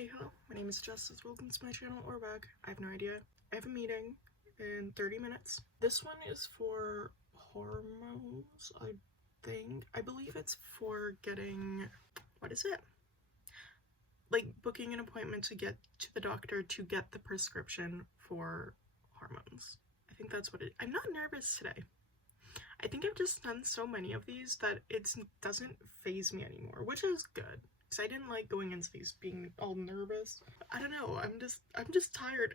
Hey ho, my name is Justice, welcome to my channel or back. I have no idea. I have a meeting in 30 minutes. This one is for hormones, I think. I believe it's for getting, what is it? Like booking an appointment to get to the doctor to get the prescription for hormones. I think that's what it is. I'm not nervous today. I think I've just done so many of these that it doesn't faze me anymore, which is good. Because I didn't like going into these being all nervous. I don't know, I'm just tired.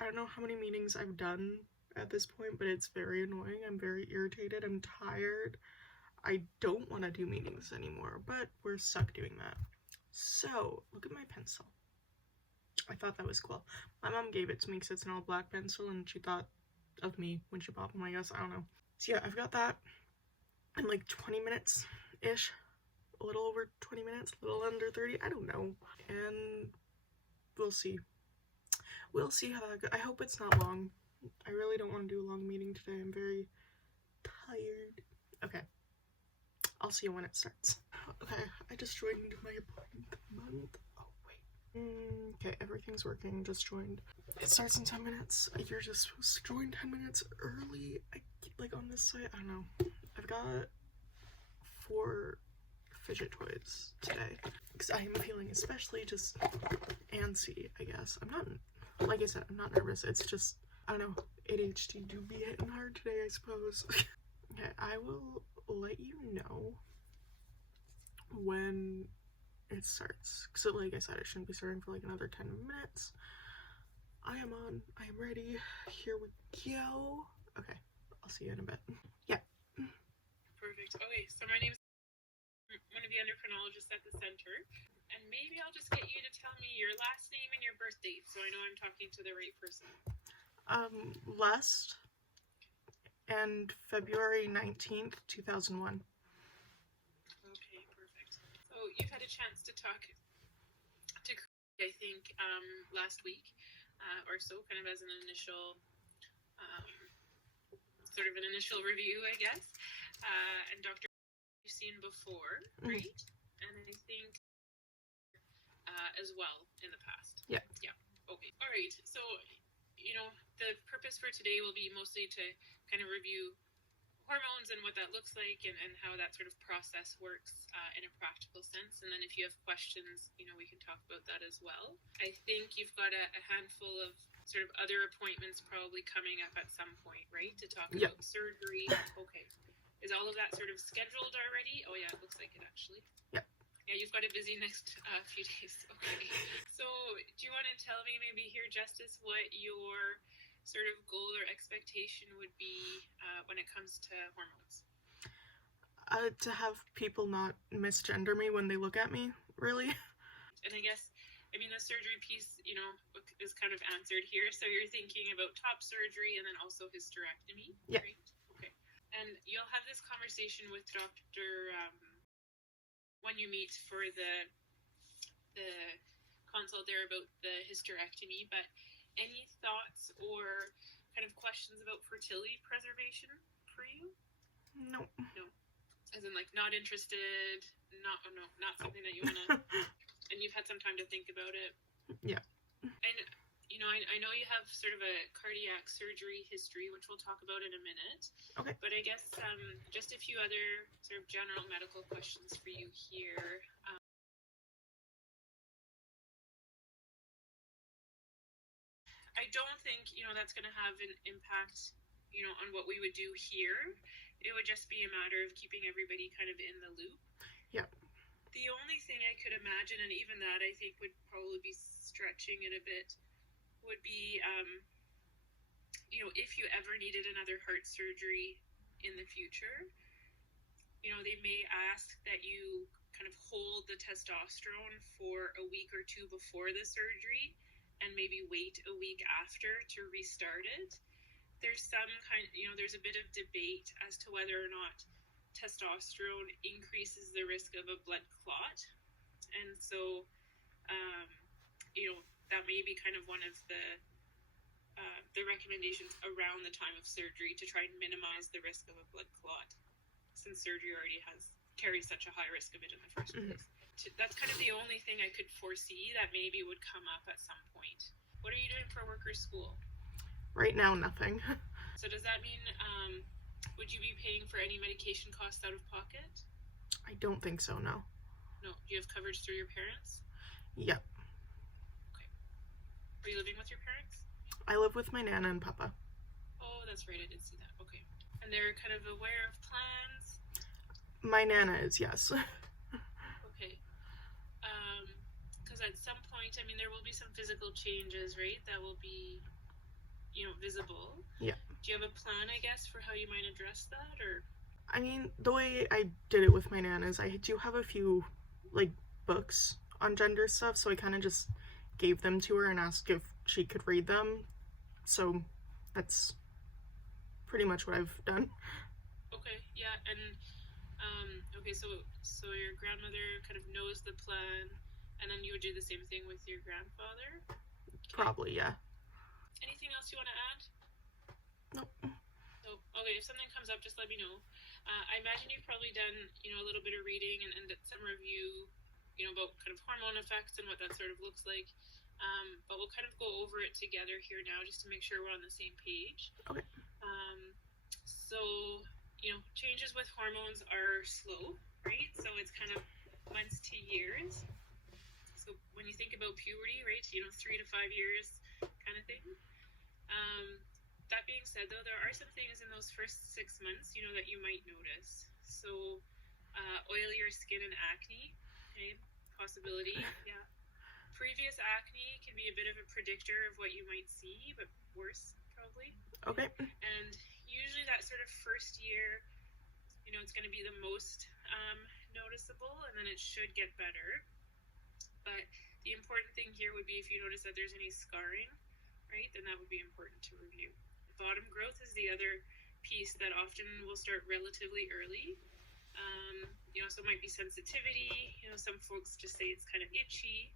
I don't know how many meetings I've done at this point, but it's very annoying. I'm very irritated. I'm tired. I don't want to do meetings anymore, but we're stuck doing that. So, look at my pencil. I thought that was cool. My mom gave it to me because it's an all black pencil and she thought of me when she bought them, I guess. I don't know. So yeah, I've got that in like 20 minutes-ish. A little over 20 minutes, a little under 30, I don't know. And we'll see. We'll see how that goes. I hope it's not long. I really don't want to do a long meeting today. I'm very tired. Okay. I'll see you when it starts. Okay, I just joined my appointment. Oh, wait. Okay, everything's working. Just joined. It starts in 10 minutes. You're just supposed to join 10 minutes early. Like on this site, I don't know. I've got 4 fidget toys today because I am feeling especially just antsy, I guess. I'm not, like I said, I'm not nervous. It's just, I don't know, ADHD do be hitting hard today, I suppose. Okay, I will let you know when it starts. So like I said, it shouldn't be starting for like another 10 minutes. I am on, I am ready. Here we go. Okay, I'll see you in a bit. Yeah. Perfect. Okay, so my name's one of the endocrinologists at the center, and maybe I'll just get you to tell me your last name and your birth date so I know I'm talking to the right person. Last and February 19th, 2001. Okay, perfect. So you've had a chance to talk to I think last week or so, kind of as an initial sort of an initial review, I guess. And Dr. you've seen before, right? And I think as well in the past. Yeah. Yeah. Okay. All right. So, you know, the purpose for today will be mostly to kind of review hormones and what that looks like and how that sort of process works in a practical sense. And then if you have questions, you know, we can talk about that as well. I think you've got a handful of sort of other appointments probably coming up at some point, right? To talk about surgery. Okay. Is all of that sort of scheduled already? Oh yeah, it looks like it actually. Yeah. Yeah, you've got a busy next few days. Okay. So do you want to tell me maybe here, Justice, what your sort of goal or expectation would be when it comes to hormones? To have people not misgender me when they look at me, really. And I guess, I mean, the surgery piece, you know, is kind of answered here. So you're thinking about top surgery and then also hysterectomy, yeah. Right? Okay. And you'll have this conversation with Dr. When you meet for the consult there about the hysterectomy, but any thoughts or kind of questions about fertility preservation for you? No. As in, like, not interested, not something that you want to, and you've had some time to think about it? Yeah. And, you know, I know you have sort of a cardiac surgery history, which we'll talk about in a minute. Okay. But I guess just a few other sort of general medical questions for you here. I don't think, you know, that's going to have an impact, you know, on what we would do here. It would just be a matter of keeping everybody kind of in the loop. Yeah. The only thing I could imagine, and even that I think would probably be stretching it a bit, would be, you know, if you ever needed another heart surgery in the future, you know, they may ask that you kind of hold the testosterone for a week or two before the surgery and maybe wait a week after to restart it. There's some kind, you know, there's a bit of debate as to whether or not testosterone increases the risk of a blood clot. And so, you know, that may be kind of one of the recommendations around the time of surgery to try and minimize the risk of a blood clot, since surgery already carries such a high risk of it in the first place. that's kind of the only thing I could foresee that maybe would come up at some point. What are you doing for work or school? Right now, nothing. So does that mean, would you be paying for any medication costs out of pocket? I don't think so, no. No. Do you have coverage through your parents? Yep. Okay. Are you living with your parents? I live with my Nana and Papa. Oh, that's right. I did see that. Okay. And they're kind of aware of plans? My Nana is, yes. Okay. Because at some point, I mean, there will be some physical changes, right? That will be, visible. Yeah. Do you have a plan, I guess, for how you might address that, or? I mean, the way I did it with my Nana is I do have a few, books on gender stuff, so I kind of just gave them to her and asked if she could read them. So that's pretty much what I've done. Okay, yeah, and, okay, so your grandmother kind of knows the plan, and then you would do the same thing with your grandfather? Okay. Probably, yeah. Anything else you want to add? Nope. Nope. Okay, if something comes up, just let me know. I imagine you've probably done, a little bit of reading and some review, about kind of hormone effects and what that sort of looks like. But we'll kind of go over it together here now just to make sure we're on the same page. Okay. So, changes with hormones are slow, right? So it's kind of months to years. So when you think about puberty, right, 3 to 5 years kind of thing. That being said, though, there are some things in those first 6 months, that you might notice. So, oilier skin and acne, okay, possibility, yeah. Previous acne can be a bit of a predictor of what you might see, but worse, probably. Okay. And usually that sort of first year, it's going to be the most noticeable, and then it should get better. But the important thing here would be if you notice that there's any scarring, right, then that would be important to review. Bottom growth is the other piece that often will start relatively early. So it might be sensitivity. Some folks just say it's kind of itchy.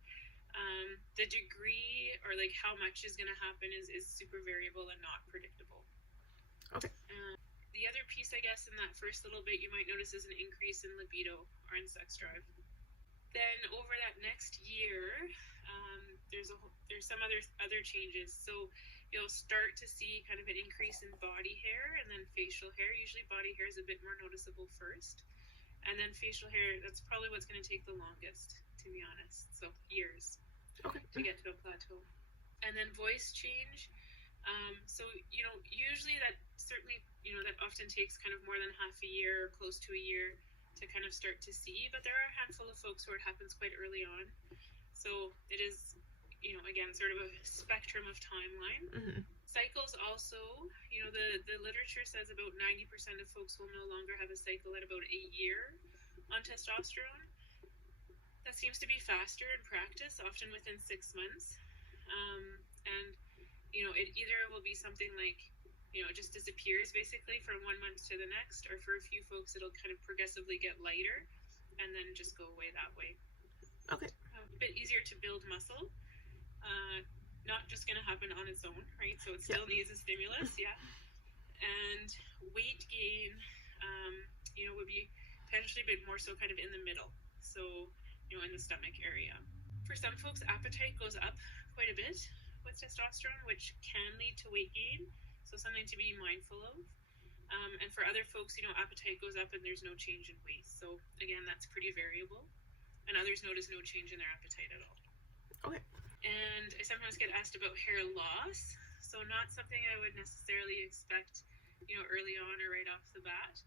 The degree or how much is going to happen is super variable and not predictable. Okay. The other piece, I guess, in that first little bit you might notice is an increase in libido or in sex drive. Then over that next year, there's some other changes. So you'll start to see kind of an increase in body hair and then facial hair. Usually body hair is a bit more noticeable first. And then facial hair, that's probably what's going to take the longest, to be honest. So years to get to a plateau. And then voice change. So, usually that certainly, that often takes kind of more than half a year or close to a year to kind of start to see. But there are a handful of folks where it happens quite early on. So it is, again, sort of a spectrum of timeline. Mm-hmm. Cycles also, the literature says about 90% of folks will no longer have a cycle at about a year on testosterone. That seems to be faster in practice, often within 6 months. And, it either will be something like, it just disappears basically from 1 month to the next, or for a few folks it'll kind of progressively get lighter and then just go away that way. Okay. A bit easier to build muscle. Not just going to happen on its own, right? So it still needs a stimulus, yeah. And weight gain, would be potentially a bit more so kind of in the middle. So, in the stomach area. For some folks, appetite goes up quite a bit with testosterone, which can lead to weight gain. So something to be mindful of. And for other folks, appetite goes up and there's no change in weight. So again, that's pretty variable. And others notice no change in their appetite at all. Okay. And I sometimes get asked about hair loss. So not something I would necessarily expect, early on or right off the bat.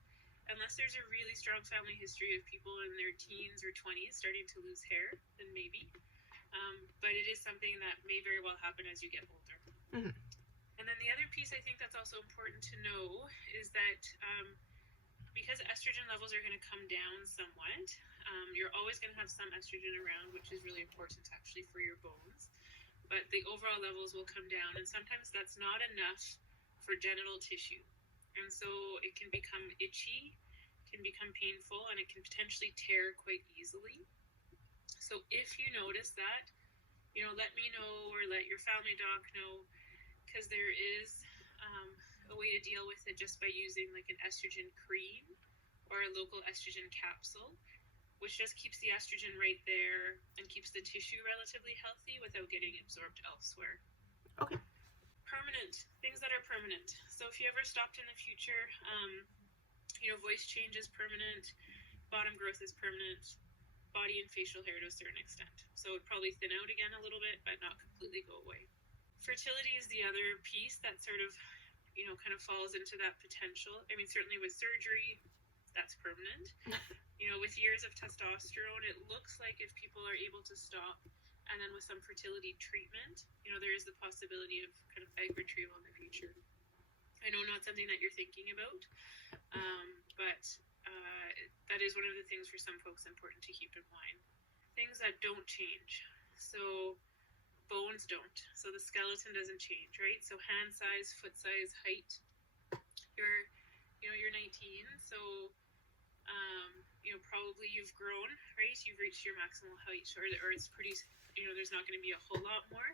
Unless there's a really strong family history of people in their teens or 20s starting to lose hair, then maybe. But it is something that may very well happen as you get older. Mm-hmm. And then the other piece I think that's also important to know is that because estrogen levels are going to come down somewhat, you're always going to have some estrogen around, which is really important actually for your bones. But the overall levels will come down, and sometimes that's not enough for genital tissue. And so it can become itchy, can become painful, and it can potentially tear quite easily. So if you notice that, let me know or let your family doc know, because there is a way to deal with it just by using like an estrogen cream or a local estrogen capsule, which just keeps the estrogen right there and keeps the tissue relatively healthy without getting absorbed elsewhere. Okay. Permanent, things that are permanent. So if you ever stopped in the future, voice change is permanent, bottom growth is permanent, body and facial hair to a certain extent. So it would probably thin out again a little bit, but not completely go away. Fertility is the other piece that sort of, kind of falls into that potential. I mean, certainly with surgery, that's permanent. With years of testosterone, it looks like if people are able to stop, and then with some fertility treatment, there is the possibility of kind of egg retrieval in the future. I know not something that you're thinking about, but that is one of the things for some folks important to keep in mind. Things that don't change. So bones don't. So the skeleton doesn't change, right? So hand size, foot size, height. You're 19, so probably you've grown, right? You've reached your maximal height, or it's pretty, there's not going to be a whole lot more.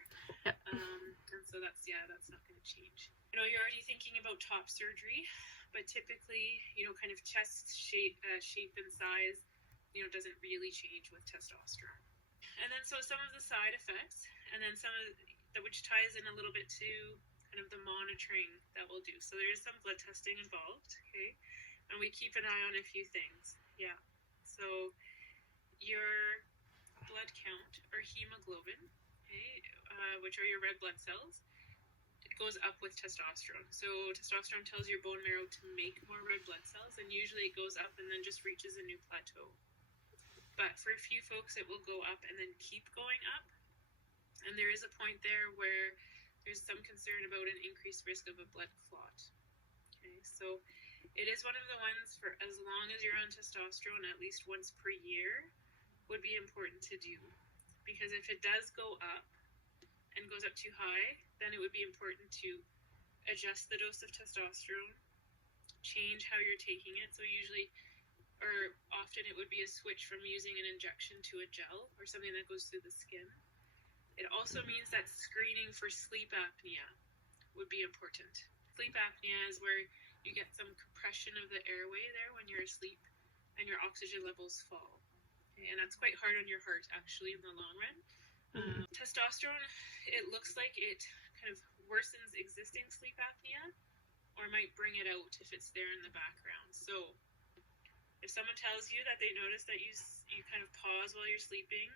Yep. And so that's not going to change. You're already thinking about top surgery, but typically, kind of chest shape and size, doesn't really change with testosterone. And then so some of the side effects, and then some of which ties in a little bit to kind of the monitoring that we'll do. So there is some blood testing involved, okay? And we keep an eye on a few things. Yeah. So your blood count or hemoglobin, okay, which are your red blood cells, it goes up with testosterone. So testosterone tells your bone marrow to make more red blood cells, and usually it goes up and then just reaches a new plateau. But for a few folks, it will go up and then keep going up. And there is a point there where there's some concern about an increased risk of a blood clot. Okay, so it is one of the ones for as long as you're on testosterone, at least once per year, would be important to do. Because if it does go up and goes up too high, then it would be important to adjust the dose of testosterone, change how you're taking it. So usually, or often it would be a switch from using an injection to a gel or something that goes through the skin. It also means that screening for sleep apnea would be important. Sleep apnea is where you get some compression of the airway there when you're asleep and your oxygen levels fall. Okay? And that's quite hard on your heart, actually, in the long run. Testosterone, it looks like it kind of worsens existing sleep apnea or might bring it out if it's there in the background. So if someone tells you that they notice that you kind of pause while you're sleeping,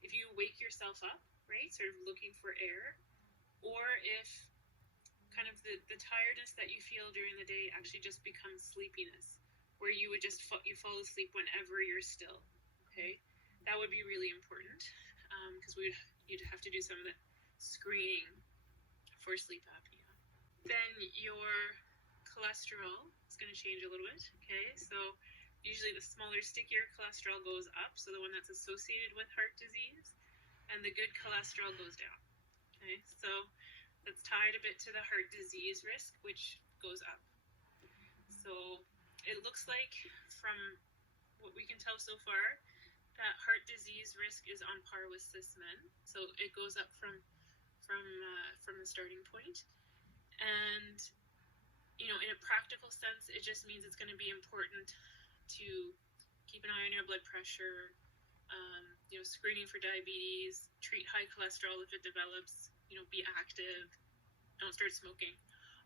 if you wake yourself up, right, sort of looking for air, or if kind of the tiredness that you feel during the day actually just becomes sleepiness, where you would just you fall asleep whenever you're still, okay? That would be really important because you'd have to do some of the screening for sleep apnea. Then your cholesterol is going to change a little bit, okay? So usually the smaller, stickier cholesterol goes up, so the one that's associated with heart disease, and the good cholesterol goes down, okay? So that's tied a bit to the heart disease risk, which goes up. So it looks like, from what we can tell so far, that heart disease risk is on par with cis men. So it goes up from the starting point. And, in a practical sense, it just means it's going to be important to keep an eye on your blood pressure, screening for diabetes, treat high cholesterol if it develops, be active, don't start smoking.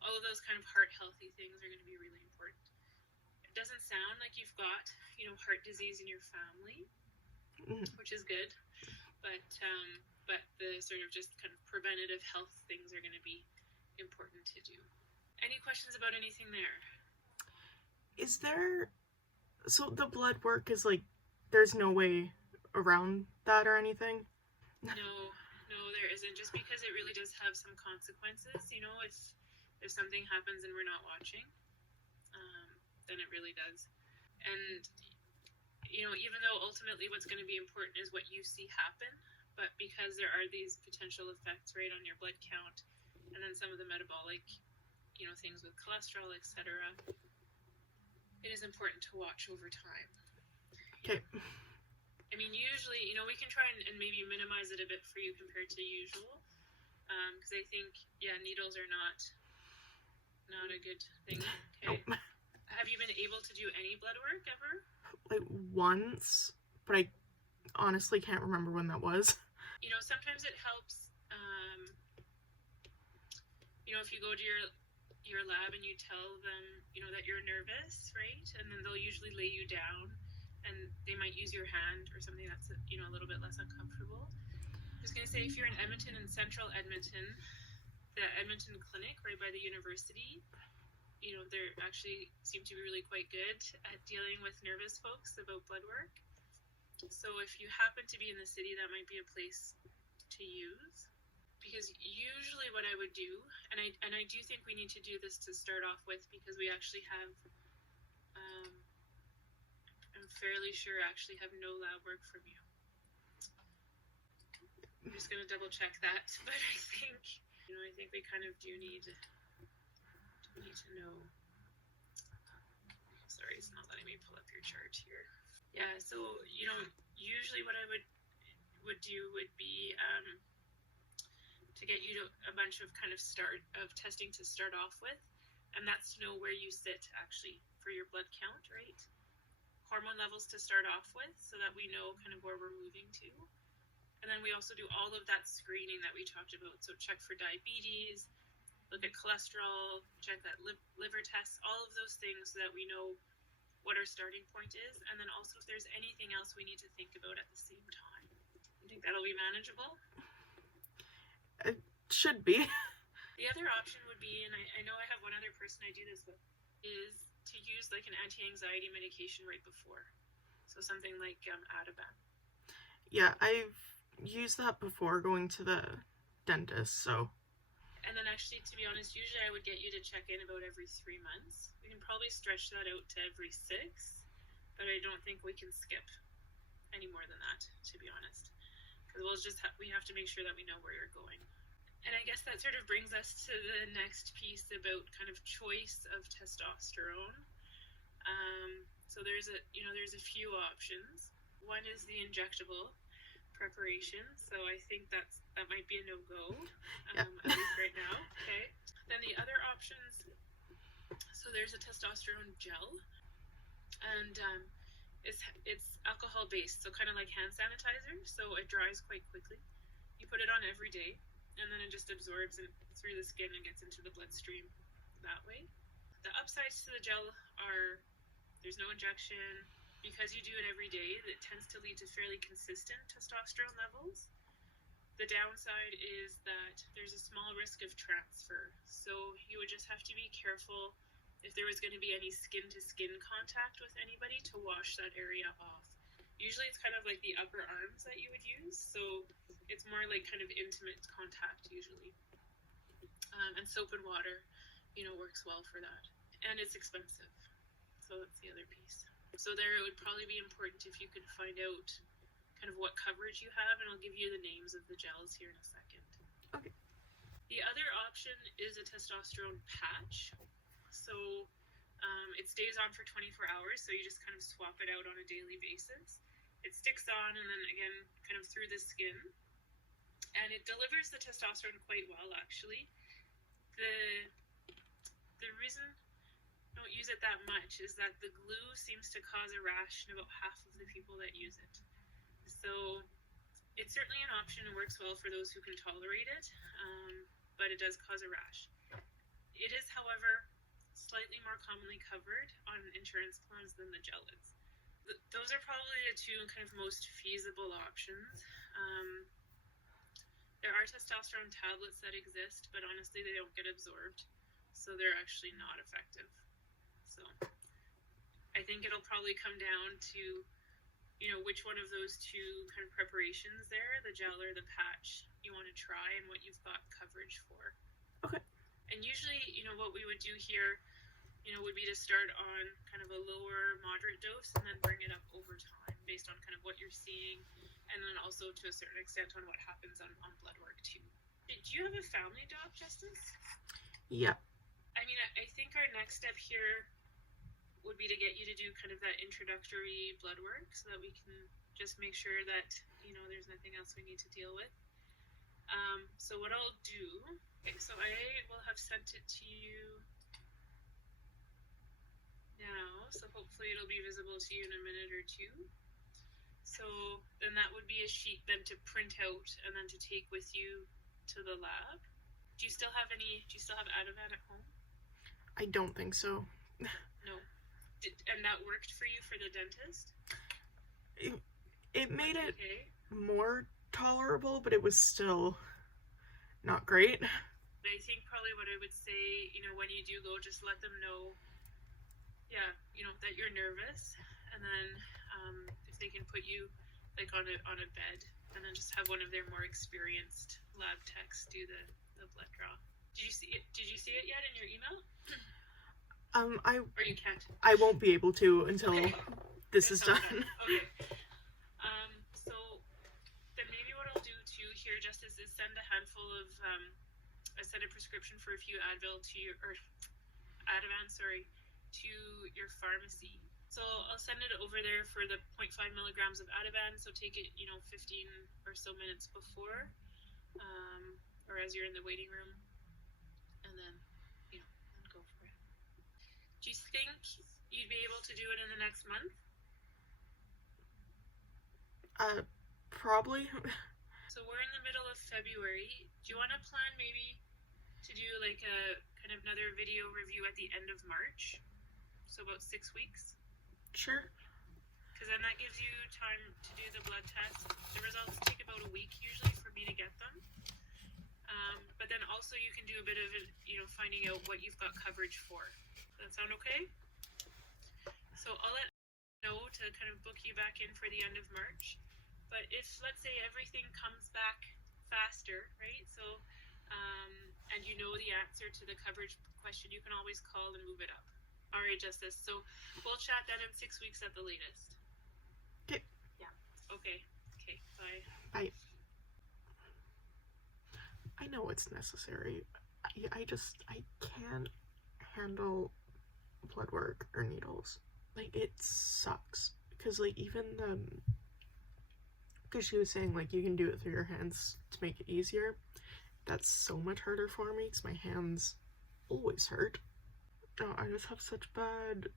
All of those kind of heart healthy things are going to be really important. It doesn't sound like you've got, heart disease in your family, which is good, but the sort of just kind of preventative health things are going to be important to do. Any questions about anything there? Is there, so the blood work is like, there's no way around that or anything? No, there isn't, just because it really does have some consequences, if something happens and we're not watching, then it really does. And, even though ultimately what's going to be important is what you see happen, but because there are these potential effects, right, on your blood count, and then some of the metabolic, things with cholesterol, etc., it is important to watch over time. Okay. I mean, usually, we can try and maybe minimize it a bit for you compared to usual, because I think, needles are not a good thing. Okay. Nope. Have you been able to do any blood work ever? like once, but I honestly can't remember when that was. You know, sometimes it helps, you know, if you go to your lab and you tell them, you know, that you're nervous, right? And then they'll usually lay you down and they might use your hand or something that's, you know, a little bit less uncomfortable. I was going to say, if you're in Edmonton, in central Edmonton, the Edmonton Clinic right by the university, you know, they actually seem to be really quite good at dealing with nervous folks about blood work. So if you happen to be in the city, that might be a place to use. Because usually what I would do, and I do think we need to do this to start off with, because we actually have, I'm fairly sure actually have no lab work from you. I'm just going to double check that, but I think, you know, I think we kind of do need to know. Sorry, it's not letting me pull up your chart here. Yeah, so, you know, usually what I would do would be to get you to a bunch of kind of testing to start off with, and that's to know where you sit actually for your blood count, right? Hormone levels to start off with, so that we know kind of where we're moving to. And then we also do all of that screening that we talked about. So check for diabetes, look at cholesterol, check that liver tests, all of those things so that we know what our starting point is. And then also if there's anything else we need to think about at the same time. I think that'll be manageable. It should be. The other option would be, and I know I have one other person I do this with, is to use like an anti-anxiety medication right before. So something like Ativan. Yeah, I've used that before going to the dentist, so. And then actually, to be honest, usually I would get you to check in about every 3 months. We can probably stretch that out to every 6, but I don't think we can skip any more than that, to be honest. Because we have to make sure that we know where you're going. And I guess that sort of brings us to the next piece about kind of choice of testosterone. So there's a few options. One is the injectable preparation. So I think that might be a no-go, at least right now. Okay. Then the other options, so there's a testosterone gel, and it's alcohol-based, so kind of like hand sanitizer, so it dries quite quickly. You put it on every day, and then it just absorbs through the skin and gets into the bloodstream that way. The upsides to the gel are there's no injection. Because you do it every day, it tends to lead to fairly consistent testosterone levels. The downside is that there's a small risk of transfer. So you would just have to be careful if there was going to be any skin-to-skin contact with anybody to wash that area off. Usually it's kind of like the upper arms that you would use, so it's more like kind of intimate contact usually. And soap and water, you know, works well for that. And it's expensive, so that's the other piece. So there it would probably be important if you could find out kind of what coverage you have, and I'll give you the names of the gels here in a second. Okay. The other option is a testosterone patch. So it stays on for 24 hours, so you just kind of swap it out on a daily basis. It sticks on and then again kind of through the skin, and it delivers the testosterone quite well actually. The reason don't use it that much is that the glue seems to cause a rash in about half of the people that use it. So it's certainly an option and works well for those who can tolerate it, but it does cause a rash. It is, however, slightly more commonly covered on insurance plans than the gel is. Those are probably the two kind of most feasible options. There are testosterone tablets that exist, but honestly they don't get absorbed, so they're actually not effective. So I think it'll probably come down to, you know, which one of those two kind of preparations there, the gel or the patch, you want to try and what you've got coverage for. Okay. And usually, you know, what we would do here, you know, would be to start on kind of a lower moderate dose and then bring it up over time based on kind of what you're seeing, and then also to a certain extent on what happens on blood work too. Do you have a family doc, Justice? Yeah. I mean, I think our next step here would be to get you to do kind of that introductory blood work so that we can just make sure that, you know, there's nothing else we need to deal with. So what I'll do, okay, so I will have sent it to you. now, so hopefully it'll be visible to you in a minute or two. So then that would be a sheet then to print out and then to take with you to the lab. Do you still have Ativan at home? I don't think so. No. And that worked for you for the dentist? It made it Okay. more tolerable, but it was still not great. I think probably what I would say, when you do go, just let them know, that you're nervous, and then if they can put you like on a bed, and then just have one of their more experienced lab techs do the blood draw. Did you see it? Did you see it yet in your email? Or you can't? I won't be able to until this is done. Okay. So then maybe what I'll do too here, Justice, is send a handful of send a prescription for a few Ativan to your pharmacy. So I'll send it over there for the 0.5 milligrams of Ativan. So take it, 15 or so minutes before, or as you're in the waiting room, and then, then go for it. Do you think you'd be able to do it in the next month? Probably. So we're in the middle of February. Do you want to plan maybe to do like a kind of another video review at the end of March? So about 6 weeks? Sure. Because then that gives you time to do the blood test. The results take about a week usually for me to get them. But then also you can do a bit of, finding out what you've got coverage for. Does that sound okay? So I'll let you know to kind of book you back in for the end of March. But if, let's say, everything comes back faster, right? So, and you know the answer to the coverage question, you can always call and move it up. All right, Justice. So we'll chat then in 6 weeks at the latest. Okay. Yeah. Okay. Okay. Bye. Bye. I know it's necessary. I can't handle blood work or needles. Like, it sucks. Because, like, even because she was saying, like, you can do it through your hands to make it easier. That's so much harder for me because my hands always hurt. Oh, I just have such bad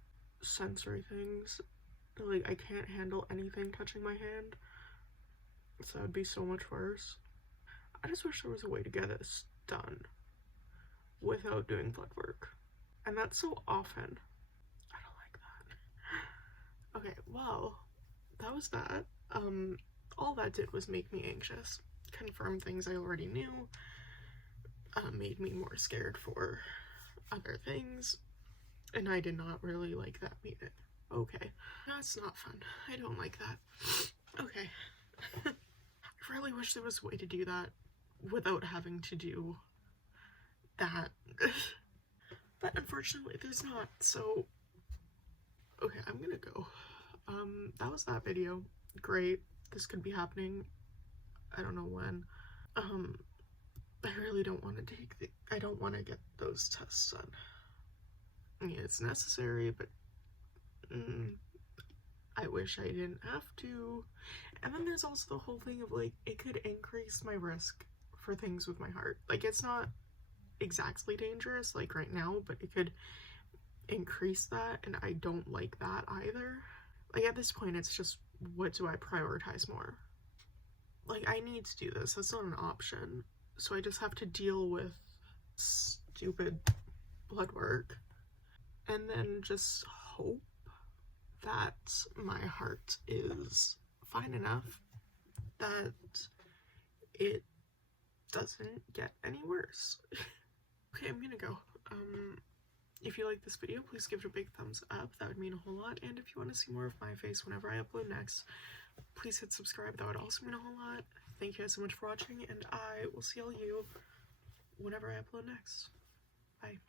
sensory things. Like, I can't handle anything touching my hand. So that would be so much worse. I just wish there was a way to get this done without doing blood work. And that's so often. I don't like that. Okay, well, that was that. All that did was make me anxious. Confirm things I already knew. Made me more scared for other things. And I did not really like that meeting. Okay. That's not fun. I don't like that. Okay. I really wish there was a way to do that without having to do that. But unfortunately there's not, so okay, I'm gonna go. That was that video. Great. This could be happening. I don't know when. I really don't want to I don't want to get those tests done. Yeah, it's necessary, but I wish I didn't have to. And then there's also the whole thing of, like, it could increase my risk for things with my heart. Like, it's not exactly dangerous, like, right now, but it could increase that, and I don't like that either. Like, at this point, it's just, what do I prioritize more? Like, I need to do this. That's not an option. So I just have to deal with stupid blood work and then just hope that my heart is fine enough that it doesn't get any worse. Okay, I'm gonna go. If you like this video, please give it a big thumbs up. That would mean a whole lot. And if you want to see more of my face whenever I upload next, please hit subscribe. That would also mean a whole lot. Thank you guys so much for watching, and I will see all you whenever I upload next. Bye.